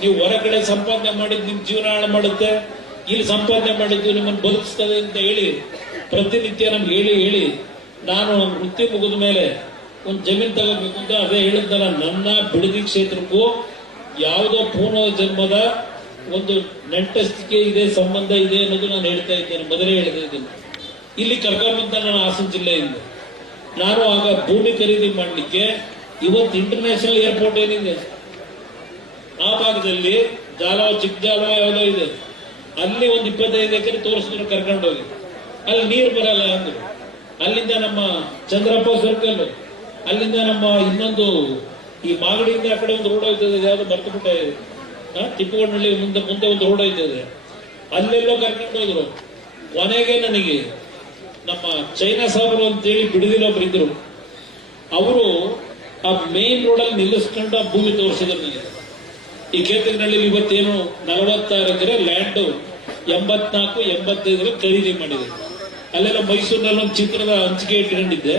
ನೀವು ಹೊರಗಡೆ ಸಂಪಾದನೆ ಮಾಡಿದ್ದು ನಿಮ್ ಜೀವನ ಹಾಳು ಮಾಡುತ್ತೆ, ಇಲ್ಲಿ ಸಂಪಾದನೆ ಮಾಡಿದ್ದು ನಿಮ್ಮನ್ನು ಬದುಕಿಸ್ತದೆ ಅಂತ ಹೇಳಿ ಪ್ರತಿನಿತ್ಯ ನಮ್ಗೆ ಹೇಳಿ ನಾನು ವೃತ್ತಿ ಮುಗಿದ ಮೇಲೆ ಒಂದು ಜಮೀನು ತಗೋಬೇಕು ಅಂತ ಅದೇ ಹೇಳಿದ್ದಲ್ಲ, ನನ್ನ ಬಿಡದಿ ಕ್ಷೇತ್ರಕ್ಕೂ ಯಾವುದೋ ಪೂರ್ವ ಜನ್ಮದ ಒಂದು ನೆಂಟಸ್ತಿಕೆ ಇದೆ, ಸಂಬಂಧ ಇದೆ ಅನ್ನೋದು ನಾನು ಹೇಳ್ತಾ ಇದ್ದೇನೆ, ಮೊದಲೇ ಹೇಳಿದ್ದೀನಿ. ಇಲ್ಲಿ ಕರ್ಕೊಂಬಂತ ನಾನು ಹಾಸನ ಜಿಲ್ಲೆಯಿಂದ ನಾನು ಆಗ ಭೂಮಿ ಖರೀದಿ ಮಾಡಲಿಕ್ಕೆ ಇವತ್ತು ಇಂಟರ್ನ್ಯಾಷನಲ್ ಏರ್ಪೋರ್ಟ್ ಏನಿದೆ ಆ ಭಾಗದಲ್ಲಿ ಚಿಕ್ಕ ಜಾಲವ ಯಾವುದೋ ಇದೆ, ಅಲ್ಲಿ ಒಂದು 25 ಎಕರೆ ತೋರಿಸಿದ್ರು ಕರ್ಕೊಂಡೋಗಿ. ಅಲ್ಲಿ ನೀರು ಬರಲ್ಲ ಅಂದ್ರು. ಅಲ್ಲಿಂದ ನಮ್ಮ ಚಂದ್ರಪ್ಪ ಸರ್ಕಲ್, ಅಲ್ಲಿಂದ ನಮ್ಮ ಇನ್ನೊಂದು ಈ ಮಾಗಡಿಯಿಂದ ಆ ಕಡೆ ಒಂದು ರೋಡ್ ಹೋಯ್ತದೆ, ಯಾವ್ದು ಮರ್ತುಬಿಟ್ಟ ತಿಪ್ಪಗೊಂಡಳ್ಳಿ ಮುಂದೆ ಒಂದು ರೋಡ್ ಹೋಯ್ತದೆ, ಅಲ್ಲೆಲ್ಲೋ ಕರ್ಕೊಂಡು ಹೋದ್ರು. ಕೊನೆಗೆ ನನಗೆ ನಮ್ಮ ಚೈನಾ ಸಾಬರು ಅಂತೇಳಿ ಬಿಡದಿರೋಬ್ರು ಇದ್ರು, ಅವರು ಆ ಮೇನ್ ರೋಡಲ್ಲಿ ನಿಲ್ಲಿಸ್ಕೊಂಡು ಆ ಭೂಮಿ ತೋರಿಸಿದ್ರು ನನಗೆ. ಈ ಕೇತನಹಳ್ಳಿ ಇವತ್ತೇನು 46 ಎಕರೆ ಲ್ಯಾಂಡ್ 84-85 ಖರೀದಿ ಮಾಡಿದೆ. ಅಲ್ಲೆಲ್ಲ ಮೈಸೂರಿನಲ್ಲಿ ಒಂದು ಚಿತ್ರದ ಹಂಚಿಕೆ ಇಟ್ಕೊಂಡಿದ್ದೆ,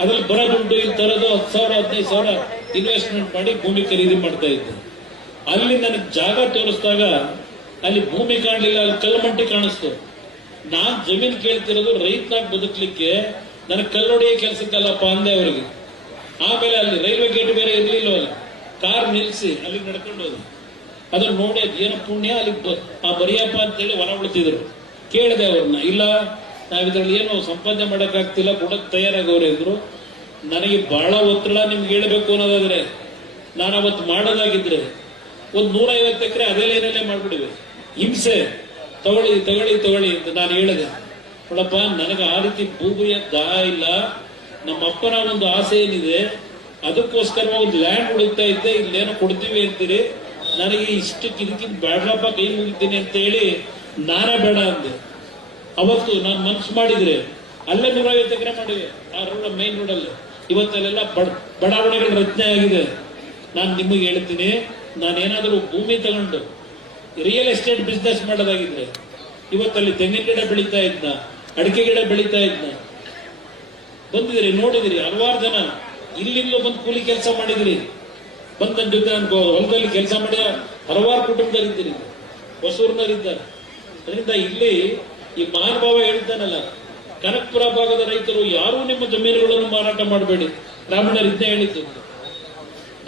ಅದ್ರಲ್ಲಿ ಬರೋ ದುಡ್ಡು ಇಲ್ಲಿ ತರೋದು 10,000-15,000 ಇನ್ವೆಸ್ಟ್ಮೆಂಟ್ ಮಾಡಿ ಭೂಮಿ ಖರೀದಿ ಮಾಡ್ತಾ ಇದ್ದೆ. ಅಲ್ಲಿ ನನಗೆ ಜಾಗ ತೋರಿಸಿದಾಗ ಅಲ್ಲಿ ಭೂಮಿ ಕಾಣಲಿಲ್ಲ, ಅಲ್ಲಿ ಕಲ್ಲಮಂಟಿ ಕಾಣಿಸ್ತು. ನಾನ್ ಜಮೀನು ಕೇಳ್ತಿರೋದು ರೈತನಾಗಿ ಬದುಕಲಿಕ್ಕೆ, ನನಗೆ ಕಲ್ಲೊಡೆಯ ಕೆಲಸಕ್ಕಲ್ಲಪ್ಪ ಅಂದೆ ಅವರಿಗೆ. ಆಮೇಲೆ ಅಲ್ಲಿ ರೈಲ್ವೆ ಗೇಟ್ ಬೇರೆ ಇರ್ಲಿಲ್ವಲ್ಲ, ಕಾರ್ ನಿಲ್ಸಿ ಅಲ್ಲಿ ನಡ್ಕೊಂಡು ಹೋದ್ರು. ಅದನ್ನ ನೋಡಿ ಏನೋ ಪುಣ್ಯ, ಅಲ್ಲಿ ಬರಿಯಪ್ಪ ಅಂತೇಳಿ ಹೊರ ಉಳಿತಿದ್ರು. ಕೇಳಿದೆ ಅವ್ರನ್ನ, ಇಲ್ಲ ನಾವಿದ್ರಲ್ಲಿ ಏನು ಸಂಪಾದನೆ ಮಾಡಕ್ಕಾಗ್ತಿಲ್ಲ, ಕೊಡಕ್ ತಯಾರಾಗವ್ರೆ ಅಂದ್ರು. ನನಗೆ ಬಹಳ ಒತ್ತಡ ನಿಮ್ಗೆ ಹೇಳ್ಬೇಕು ಅನ್ನೋದಾದ್ರೆ, ನಾನು ಅವತ್ತು ಮಾಡೋದಾಗಿದ್ರೆ ಒಂದು 150 ಎಕರೆ ಅದೇ ಲೈನಲ್ಲೇ ಮಾಡ್ಬಿಡಿವೆ. ಹಿಂಸೆ ತಗೊಳ್ಳಿ ಅಂತ ನಾನು ಹೇಳಿದೆ. ನೋಡಪ್ಪ, ನನಗೆ ಆ ರೀತಿ ಭೂಮಿಯ ದಾಹ ಇಲ್ಲ, ನಮ್ಮ ಅಪ್ಪನ ಒಂದು ಆಸೆ ಏನಿದೆ, ಅದಕ್ಕೋಸ್ಕರ ಒಂದು ಲ್ಯಾಂಡ್ ಹುಡುಕ್ತಾ ಇದ್ದೆ, ಇಲ್ಲೇನೋ ಕೊಡ್ತೀವಿ ಅಂತೀರಿ, ನನಗೆ ಇಷ್ಟಕ್ಕೆ ಇದಕ್ಕಿಂತ ಬೇಡ್ರಪ್ಪ ಕೈ ಮುಗಿತೀನಿ ಅಂತ ಹೇಳಿ ನಾನೇ ಬೇಡ ಅಂದೆ. ಅವತ್ತು ನಾನು ಮನ್ಸು ಮಾಡಿದ್ರೆ ಅಲ್ಲೇ 150 ಎಕರೆ ಮಾಡಿವೆ, ಆ ರೋಡ್ ಮೈನ್ ರೋಡಲ್ಲಿ. ಇವತ್ತಲ್ಲೆಲ್ಲ ಬಡಾವಣೆಗಳ ರಚನೆ ಆಗಿದೆ. ನಾನು ನಿಮಗೆ ಹೇಳ್ತೀನಿ, ನಾನೇನಾದರೂ ಭೂಮಿ ತಗೊಂಡು ರಿಯಲ್ ಎಸ್ಟೇಟ್ ಬಿಸ್ನೆಸ್ ಮಾಡೋದಾಗಿದ್ರೆ ಇವತ್ತಲ್ಲಿ ತೆಂಗಿನ ಗಿಡ ಬೆಳೀತಾ ಇದ್ನ, ಅಡಿಕೆ ಗಿಡ ಬೆಳೀತಾ ಇದ್ನ. ಬಂದಿದ್ರಿ, ನೋಡಿದಿರಿ, ಹಲವಾರು ಜನ ಇಲ್ಲಿಂದಲೂ ಬಂದು ಕೂಲಿ ಕೆಲಸ ಮಾಡಿದಿರಿ, ಬಂದು ನನ್ನ ಜೊತೆ ಅನ್ಕೋ ಹೊಲದಲ್ಲಿ ಕೆಲಸ ಮಾಡಿ ಹಲವಾರು ಕುಟುಂಬದಲ್ಲಿದ್ದೀರಿ, ಹೊಸೂರಿನವರಿದ್ದಾರೆ. ಅದರಿಂದ ಇಲ್ಲಿ ಈ ಮಹಾನುಭಾವ ಹೇಳ್ತಾನಲ್ಲ, ಕನಕಪುರ ಭಾಗದ ರೈತರು ಯಾರೂ ನಿಮ್ಮ ಜಮೀನುಗಳನ್ನು ಮಾರಾಟ ಮಾಡಬೇಡಿ, ಬ್ರಾಹ್ಮಣರು ಇದನ್ನೇ ಹೇಳಿದ್ದು.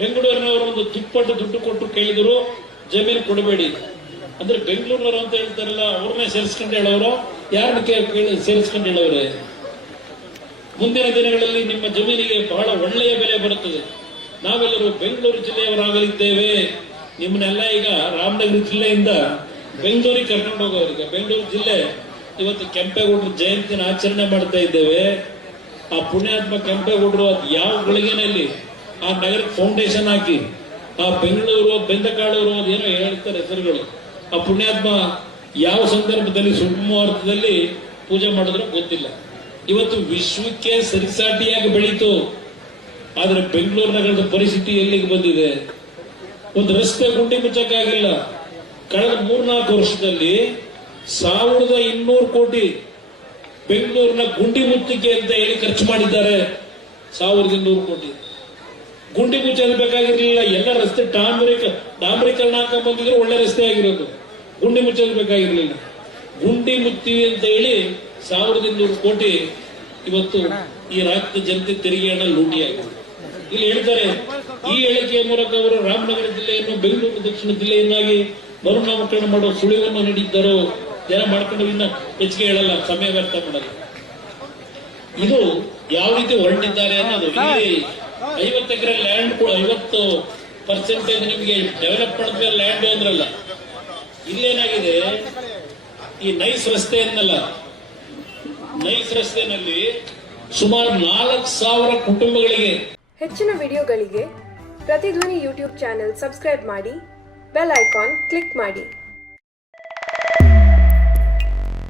ಬೆಂಗಳೂರಿನವರು ಒಂದು ದುಪ್ಪಟ್ಟು ದುಡ್ಡು ಕೊಟ್ಟು ಕೇಳಿದ್ರು, ಜಮೀನು ಕೊಡಬೇಡಿ ಅಂದ್ರೆ ಬೆಂಗಳೂರಿನವರು ಅಂತ ಹೇಳ್ತಾರಲ್ಲ, ಅವ್ರನ್ನೇ ಸೇರಿಸ್ಕೊಂಡು ಹೇಳೋರು, ಯಾರನ್ನ ಸೇರಿಸ್ಕೊಂಡು ಹೇಳೋರೆ. ಮುಂದಿನ ದಿನಗಳಲ್ಲಿ ನಿಮ್ಮ ಜಮೀನಿಗೆ ಬಹಳ ಒಳ್ಳೆಯ ಬೆಲೆ ಬರುತ್ತದೆ. ನಾವೆಲ್ಲರೂ ಬೆಂಗಳೂರು ಜಿಲ್ಲೆಯವರಾಗಲಿದ್ದೇವೆ. ನಿಮ್ಮನ್ನೆಲ್ಲ ಈಗ ರಾಮನಗರ ಜಿಲ್ಲೆಯಿಂದ ಬೆಂಗಳೂರಿಗೆ ಕರ್ಕೊಂಡು ಹೋಗೋರಿಗೆ. ಬೆಂಗಳೂರು ಜಿಲ್ಲೆ ಇವತ್ತು ಕೆಂಪೇಗೌಡರು ಜಯಂತಿನ ಆಚರಣೆ ಮಾಡ್ತಾ ಇದ್ದೇವೆ. ಆ ಪುಣ್ಯಾತ್ಮ ಕೆಂಪೇಗೌಡರು ಅದು ಯಾವ ಗಳಿಗೆನಲ್ಲಿ ಆ ನಗರಕ್ಕೆ ಫೌಂಡೇಶನ್ ಹಾಕಿ, ಆ ಬೆಂಗಳೂರು ಬೆಂದಕಾಳೂರು ಅದೇನೋ ಹೇಳ್ತಾರೆ ಹೆಸರುಗಳು, ಆ ಪುಣ್ಯಾತ್ಮ ಯಾವ ಸಂದರ್ಭದಲ್ಲಿ ಸುಮುಹೂರ್ತದಲ್ಲಿ ಪೂಜೆ ಮಾಡಿದ್ರು ಗೊತ್ತಿಲ್ಲ. ಇವತ್ತು ವಿಶ್ವಕ್ಕೆ ಸರಿಸಾಟಿಯಾಗಿ ಬೆಳೀತು. ಆದ್ರೆ ಬೆಂಗಳೂರು ನಗರದ ಪರಿಸ್ಥಿತಿ ಎಲ್ಲಿಗೆ ಬಂದಿದೆ? ಒಂದು ರಸ್ತೆ ಗುಂಡಿ ಮುಚ್ಚಕ್ಕಾಗಿಲ್ಲ. ಕಳೆದ 3-4 ವರ್ಷದಲ್ಲಿ 1200 ಕೋಟಿ ಬೆಂಗಳೂರಿನ ಗುಂಡಿ ಮುಚ್ಚಿಕೆ ಅಂತ ಹೇಳಿ ಖರ್ಚು ಮಾಡಿದ್ದಾರೆ. 1200 ಕೋಟಿ ಗುಂಡಿ ಮುಚ್ಚಲು ಬೇಕಾಗಿರ್ಲಿಲ್ಲ. ಎಲ್ಲ ರಸ್ತೆ ಡಾಂಬರೀಕರಣ ಹಾಕ ಬಂದಿದ್ರು, ಒಳ್ಳೆ ರಸ್ತೆ ಆಗಿರೋದು. ಗುಂಡಿ ಮುಚ್ಚಲು ಬೇಕಾಗಿರ್ಲಿಲ್ಲ. ಗುಂಡಿ ಮುಚ್ತೀವಿ ಅಂತ ಹೇಳಿ 1200 ಕೋಟಿ ಇವತ್ತು ಈ ರಾಜ್ಯದ ಜನತೆ ತೆರಿಗೆ ಹಣ ಲೂಟಿಯಾಗಿದೆ. ಇಲ್ಲಿ ಹೇಳ್ತಾರೆ, ಈ ಹೇಳಿಕೆಯ ಮೂಲಕ ಅವರು ರಾಮನಗರ ಜಿಲ್ಲೆಯನ್ನು ಬೆಂಗಳೂರು ದಕ್ಷಿಣ ಜಿಲ್ಲೆಯನ್ನಾಗಿ ಮರುನಾಮಕರಣ ಮಾಡುವ ಸುಳಿವನ್ನು ನೀಡಿದ್ದಾರೋ ಜನ ಮಾಡ್ಕೊಂಡು ಇನ್ನ ಹೆಚ್ಚಿಗೆ ಹೇಳಲ್ಲ, ಸಮಯ ವ್ಯರ್ಥ ಮಾಡಲ್ಲ. ಇದು ಯಾವ ರೀತಿ ಹೊರಟಿದ್ದಾರೆ ಅನ್ನೋದು. ಇಲ್ಲಿ 50 ಎಕರೆ ಲ್ಯಾಂಡ್ 50% ನಿಮಗೆ ಡೆವಲಪ್ಮೆಂಟ್ ಲ್ಯಾಂಡ್ ಅಂದ್ರಲ್ಲ, ಇಲ್ಲೇನಾಗಿದೆ, ಈ ನೈಸ್ ರಸ್ತೆ ಅನ್ನಲ್ಲ, ನೈಸ್ ರಸ್ತೆನಲ್ಲಿ ಸುಮಾರು 4,000 ಕುಟುಂಬಗಳಿಗೆ. ಹೆಚ್ಚಿನ ವಿಡಿಯೋಗಳಿಗೆ ಪ್ರತಿಧ್ವನಿ ಯೂಟ್ಯೂಬ್ ಚಾನೆಲ್ ಸಬ್ಸ್ಕ್ರೈಬ್ ಮಾಡಿ, ಬೆಲ್ ಐಕಾನ್ ಕ್ಲಿಕ್ ಮಾಡಿ.